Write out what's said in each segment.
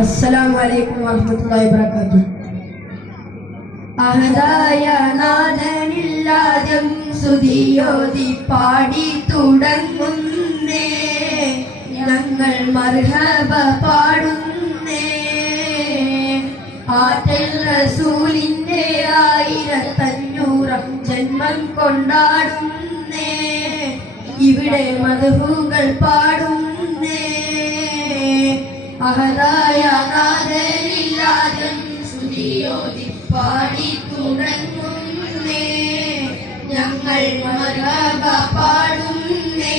അസ്സലാമു അലൈക്കും വറഹ്മത്തുള്ളാഹി വബറകാതുഹു. അഹദായ നാഥനില്ലാദ്യം സുതിയോതി പാടി തുടങ്ങുന്നേ. ഞങ്ങൾ മർഹബ പാടുന്നേ. ആറ്റൽ റസൂലിന്റെ ആയിരത്തഞ്ഞൂറം ജന്മം കൊണ്ടാടുന്നേ. ഇവിടെ മധുഹുകൾ പാടുന്നേ. അഹദായ സുതിയോതി പാടി തുടങ്ങുന്നേ. ഞങ്ങൾ മരബ പാടുന്നേ.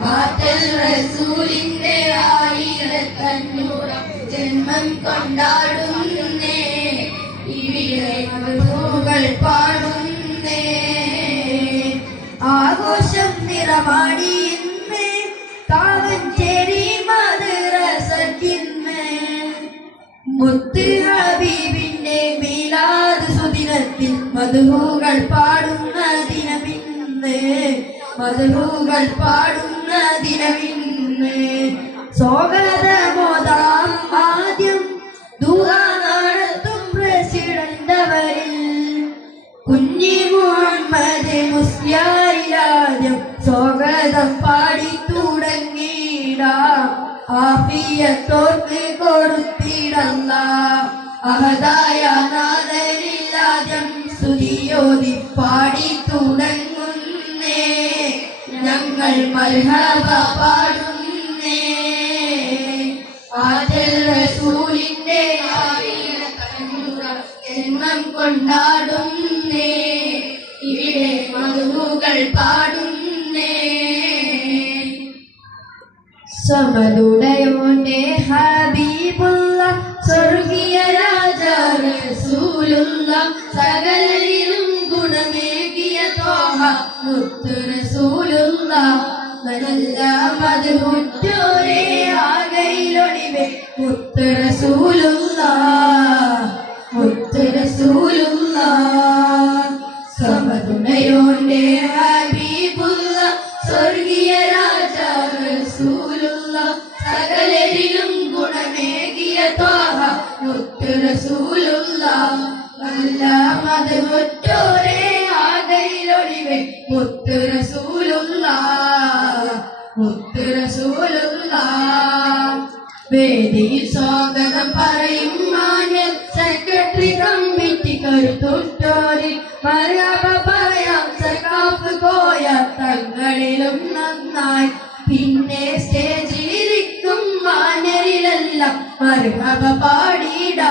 ആറ്റൽ റസൂലിന്റെ ആയിരത്തഞ്ഞൂറാം ജന്മം കൊണ്ടാടുന്നേ. ഇവിടെ മധുകൾ പാടുന്നേ. ആഘോഷം നിറമാടി മുത്ത് ഹബീബിന്റെ മീലാദ് സുദിനത്തിൽ മധുഹൂകൾ പാടുന്ന ദിനമിന്ന്. മധുഹൂകൾ പാടുന്ന ദിനമിന്ന്. സ്വാഗതമോദാം ആദ്യം ദുആ നടത്തും പ്രസിഡന്റ് അവരിൽ കുഞ്ഞി മുഹമ്മദ് മുസ്ലിയാരിലാദ്യം സ്വാഗതം പാടി തുടങ്ങിയിടാം. ആഫിയത്തോർക്ക് കൊടുത്തിടല്ല അഹദായ നാദരില്ലാദ്യം സ്തുതിയോതി പാടി തുടങ്ങുന്നേ ഞങ്ങൾ മൽഹബ പാടുന്നേ. ആദൽ റസൂലിന്റെ ജന്മം കൊണ്ടാടുന്നേ. ഇവിടെ മധുകൾ പാടുന്നേ. സമതുടയോന്റെ ഹബീബുള്ള സ്വർഗീയ രാജ റസൂലുള്ള സകലരിലും ഗുണമേകിയ തോഹ മുത്തു റസൂലുള്ള അത് മുറ്റോരേ ആകയിലൊളിവേ മുത്തു റസൂലുള്ള മുത്തു വേദിയിൽ സ്വാഗതം പറയും മാന്യ സെക്രട്ടറി കമ്മിറ്റി കരുത്തുറ്റോരി മരബ പറയാം സക്കാഫ് പോയ തങ്ങളിലും നന്നായി. പിന്നെ സ്റ്റേജിലിരിക്കും മാന്യരിലെല്ലാം മരഹബ പാടിടാ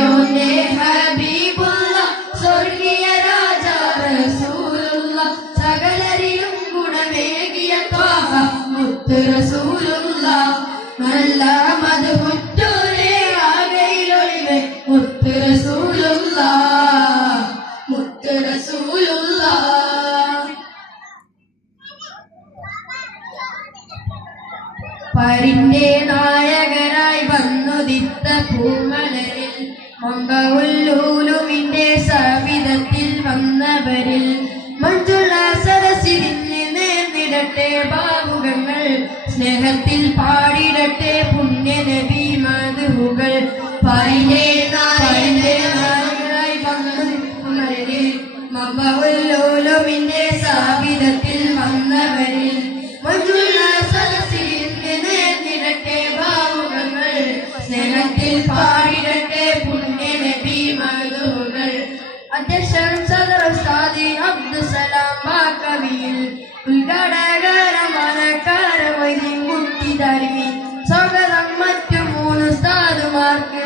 വന്നവരിൽ സ്നേഹത്തിൽ പാടിടട്ടെ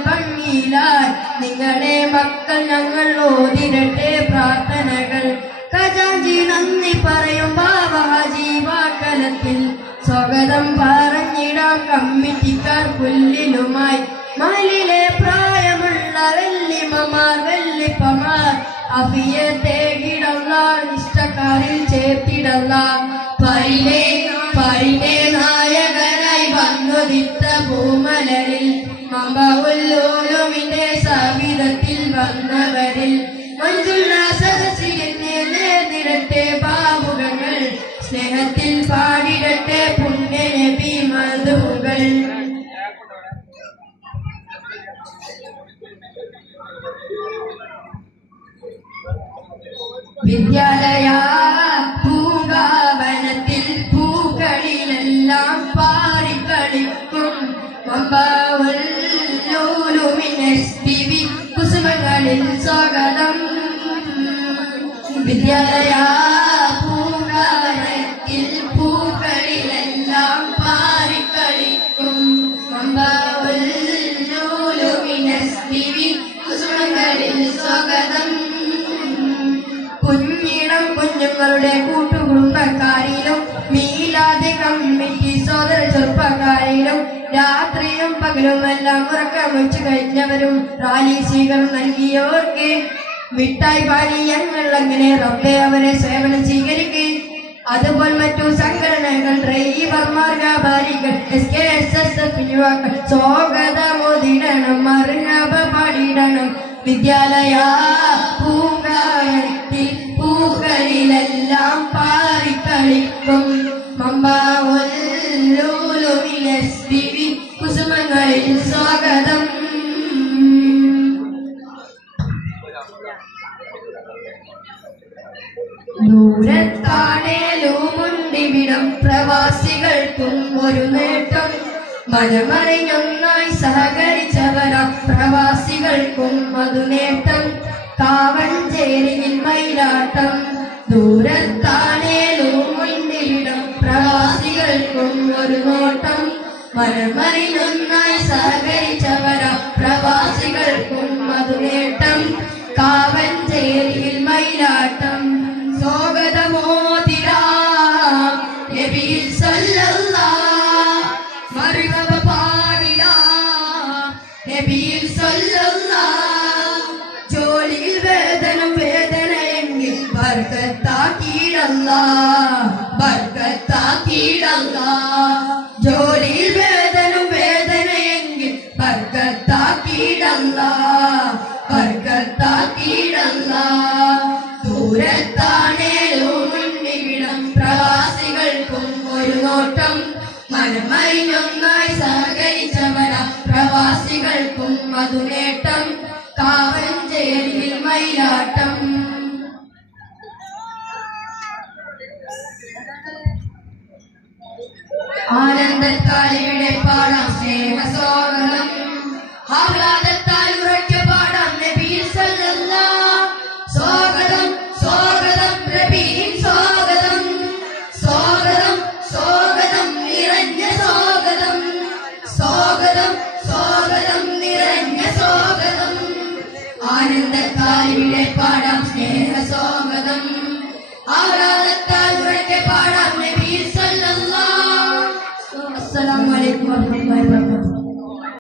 ഭംഗിയിലായി നിങ്ങളെ മക്കൾ ഞങ്ങൾ ഓതിരട്ടെ പ്രാർത്ഥനകൾ സ്വാഗതം പറഞ്ഞിടാം കമ്മിറ്റിക്കാർ പുല്ലിലുമായി. മലിലെ പ്രായമുള്ള വെല്ലിമമാർ വെല്ലിപ്പമാർ അഭിയെ തേകിടള്ള ഇഷ്ടക്കാരിൽ ചേർത്തിടള്ള പരിണേ പരിണേ നായകനായി വന്നു വിത്ത പൂമലേ വിദ്യാലയ പൂങ്കാവനത്തിൽ പൂക്കളിലെല്ലാം പാറിക്കളിക്കും. കുസുമകളിൽ സ്വാഗതം. വിദ്യാലയ ഉറക്കം വെച്ച് കഴിഞ്ഞവരും റാലി സ്വീകരണം നൽകിയവർക്ക് മിഠായി പാനീയങ്ങൾ അങ്ങനെ റബ്ബെ അവരെ സേവനം സ്വീകരിക്കുകയും അതുപോലെ മറ്റു സംഘടനകൾ ഡ്രൈവർമാർ വ്യാപാരികൾ S K S S F യുവാക്കൾ സ്വാഗതമോദിടണം മറിഞ്ഞപ പാടിയിടണം വിദ്യാലയ പൂങ്കായത്തിൽ ദൂരത്താണേലുമുണ്ടിവിടം പ്രവാസികൾക്കും ഒരു നേട്ടം. മനമറിഞ്ഞൊന്നായി സഹകരിച്ചവരാ പ്രവാസികൾക്കും അതു നേട്ടം. കാവഞ്ചേരിയിൽ മയിലാട്ടം. ദൂരത്താണേലുമുണ്ടിവിടം പ്രവാസികൾക്കും ഒരു നോട്ടം. മനമറിഞ്ഞൊന്നായി സഹകരിച്ചവരാം നോട്ടം മനമറിഞ്ഞൊന്നായി സഹകരിച്ചവര പ്രവാസികൾക്കും മധുനേട്ടം നേട്ടം കാവഞ്ചേരിയിൽ മയിലാട്ടം. ആനന്ദത്താൽ സ്വാഗതം സ്വാഗതം നിറഞ്ഞ സ്വാഗതം. ആനന്ദത്താൽ ഇവിടെ പാടാം സ്നേഹ സ്വാഗതം ആഹ്ലാദത്താൽ ഉറക്കെ പാടാം നബീർ സല്ലല്ലാഹ്. അസ്സലാമു അലൈക്കും വറഹ്മത്തുള്ളാഹി വബറകാതുഹു.